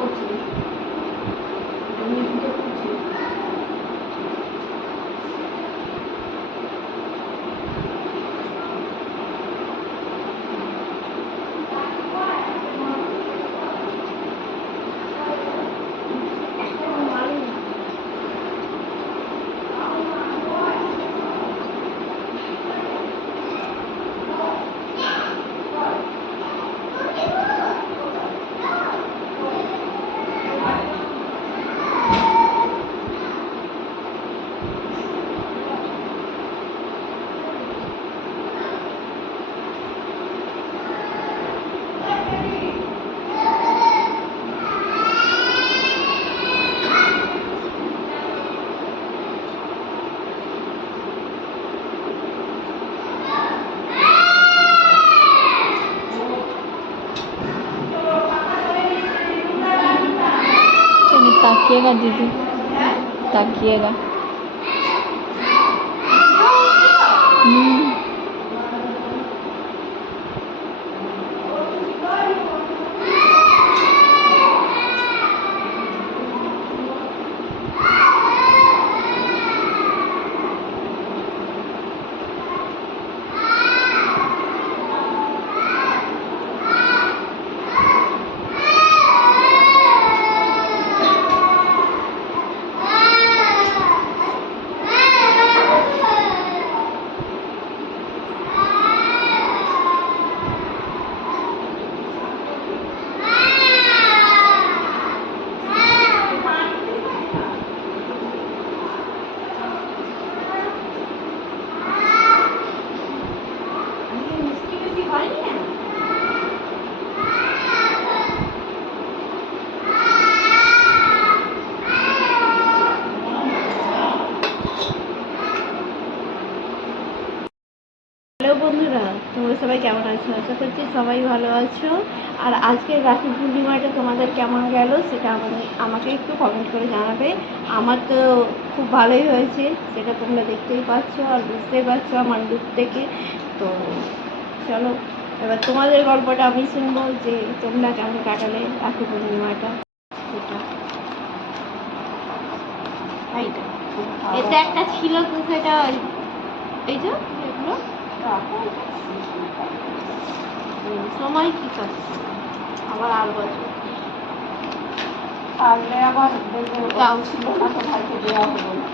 করছি ताकिएगा दीदी ताकिएगा কেমন আছো? আশা করছি সবাই ভালো আছো। আর আজকের রাখি পূর্ণিমাটা তোমাদের কেমন গেল সেটা আমাদের আমাকে একটু কমেন্ট করে জানাবে। আমার তো খুব ভালোই হয়েছে সেটা তোমরা দেখতেই পাচ্ছ আর বুঝতেই পারছ আমার লুক থেকে তো চলো এবার তোমাদের গল্পটা আমি শুনব যে তোমরা কেমন কাটালে রাখি পূর্ণিমাটা। সেটা। এটা একটা ছিল তো সেটা এই যে এগুলো? সময় আবার আর বছর। পারলে আবার দেখব। দাও। ছিল না। তো ভাইকে দেওয়া হলো না।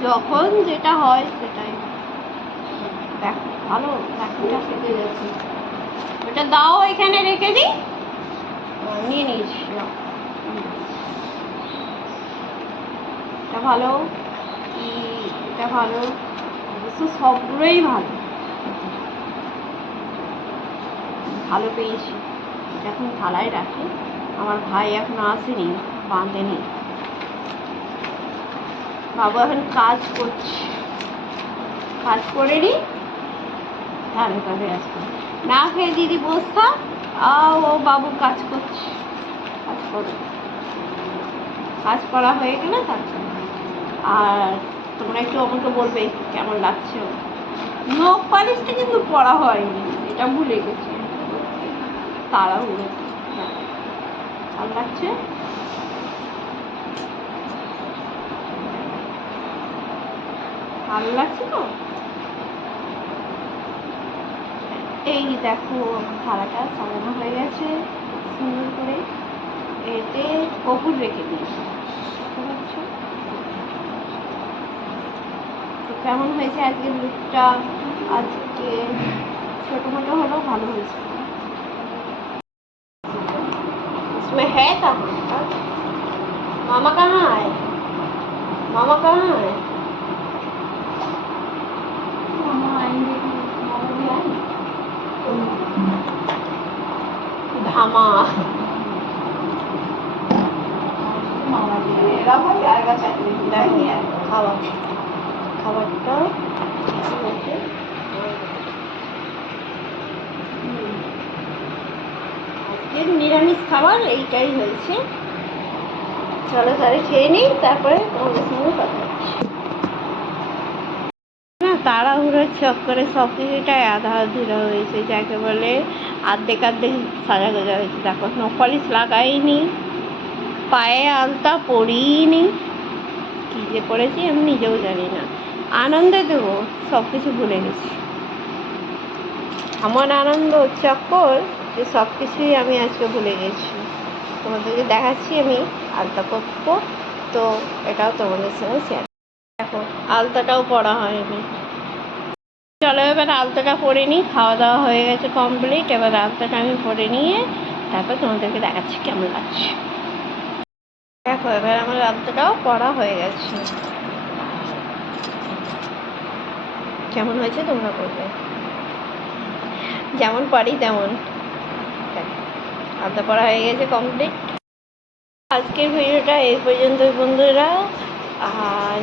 যখন যেটা হয় সেটাই। দেখ ভালো সেজে গেছে ওটা দাও এখানে রেখে দিই। নিয়ে নিয়েছি এটা ভালো। এটা ভালো। অবশ্য সবগুলোই ভালো। ভালো পেয়েছি। এটা এখন থালায় রাখি। আমার ভাই এখনও আসেনি, বাঁধেনি। বাবু এখন কাজ করছে। কাজ করে নি? তাহলে তবে আসবে। না খেয়ে দিদি বস থাক। আর ও বাবু, কাজ করছে। কাজ করে। কাজ করা হয়ে গেলে তারপরে আর তোমরা একটু আমাকে বলবে কেমন লাগছে। ওর। নখ পালিশটা কিন্তু পড়া হয়নি, এটা ভুলে গেছি। তাড়াহুড়ো ভালো লাগছে? ভালো লাগছে তো? এই দেখো থালাটা সাজানো হয়ে গেছে সুন্দর করে। এতে কপুর রেখে দিয়েছি কেমন হয়েছে আজকে লুকটা আজকে ছোটো মোটো হলেও ভালো হয়েছে। হ্যাঁ মামা কাহা মামা কাহা আসবে। খাবার খাবারটা ঠিক আজকের নিরামিষ খাবার এইটাই হয়েছে চলো তাহলে খেয়ে নিই তারপরে তোমাদের সঙ্গে কথা তাড়াহুড়োর চক্করে সব কিছুটাই আধা আধুরা হয়েছে যাকে বলে আর্ধেক আর্ধেক সাজা গোজা হয়েছে। দেখো নপালিশ লাগাইনি, পায়ে আলতা পরিনি। কী যে পড়েছি আমি নিজেও জানি না। আনন্দে দেবো, সব কিছু ভুলে গেছি। আমার আনন্দ চক্কর যে সব কিছুই আমি আজকে ভুলে গেছি। তোমাদেরকে দেখাচ্ছি আমি আলতা পরব। তো এটাও তোমাদের সঙ্গে শেয়ার দেখো, আলতাটাও পরা হয়নি। চলো, এবার আলতাটা পরে নিই খাওয়া দাওয়া হয়ে গেছে কমপ্লিট এবার আলতাটা আমি পরে নিয়ে তারপর তোমাদেরকে দেখাচ্ছি কেমন লাগছে। দেখো, এবার আমার আলতাটাও পরা হয়ে গেছে। কেমন হয়েছে তোমরা বলবে? যেমন পারি তেমন। আলতা পড়া হয়ে গেছে কমপ্লিট আজকের ভিডিওটা এই পর্যন্তই, বন্ধুরা।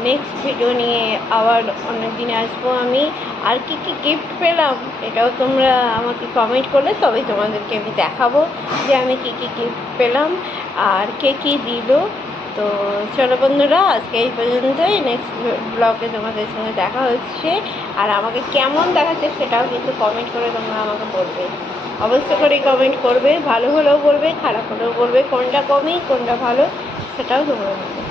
নেক্সট ভিডিও নিয়ে আবার অনেক দিনে আসব আমি। আর কি কি গিফট পেলাম, এটাও তোমরা আমাকে কমেন্ট করলে তবেই তোমাদেরকে আমি দেখাবো যে আমি কি কি গিফট পেলাম আর কে কী দিল। তো চলো বন্ধুরা, আজকে এই পর্যন্তই। নেক্সট ব্লগে তোমাদের সঙ্গে দেখা হচ্ছে। আর আমাকে কেমন দেখাচ্ছে সেটাও কিন্তু কমেন্ট করে তোমরা আমাকে বলবে। অবশ্য করেই কমেন্ট করবে, ভালো হলেও বলবে, খারাপ হলেও বলবে, কোনটা কমই, কোনটা ভালো, সেটাও তোমরা বলবে।